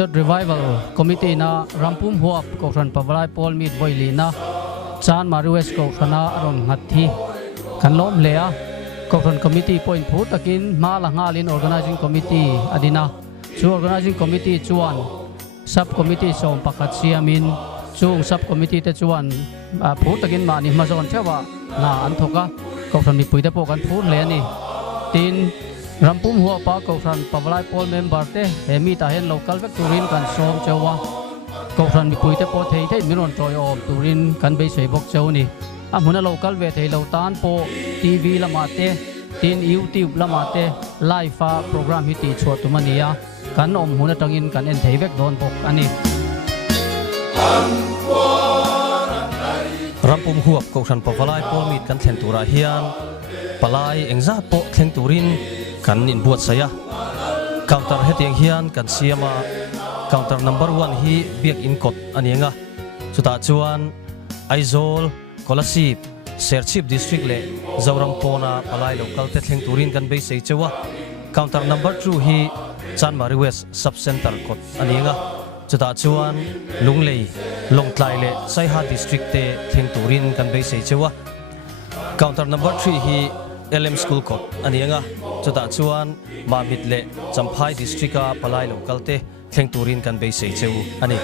Synod Revival Committee na rampum huap kokran pavalai Paul mit boili na chan marues kokrana aron ngathi kanlom lea kokran committee point phu takin ma la ngalin organizing committee adina chu organizing committee chuan sub committee som pakhat siamin chung sub committee te chuan phu takin ma ni mazon chewa na an thoka kokran mi puite po kan phu le ni tin rampum huwa pa kokran pavalai Paul member te hemi ta hen local vek turin kan som chewa kokran mi puite po thei thei miron toy om turin kan be sei bok cheu ni amuna local ve thei lo tan po TV lama te tin YouTube lama te live program hi ti chho tumania kan om huna tangin kan en thei vek don bok ani rampum huap kokran pavalai Paul mit kan thlen tura hian palai engza po thleng turin kan in buat saya counter hetiang hian kan siama counter number 1 hi biak in kot anianga chuta chuan Aizol Kolasip Serchip district le Zoram Pona palai local te thleng turin kan be sei chewa counter number 2 hi Chanmari West sub center kot anianga chuta chuan Lunglei Longtlai le Saiha district te thleng turin kan be sei chewa counter number 3 hi LM School Court anianga chuta chuan Mamit le Champhai district a palai local te thleng turin kan be sei cheu ani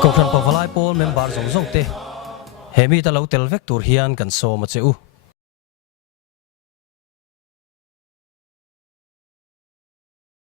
kokran pavalai Paul member zong zong te hemi ta lo tel vek tur hian kan so ma cheu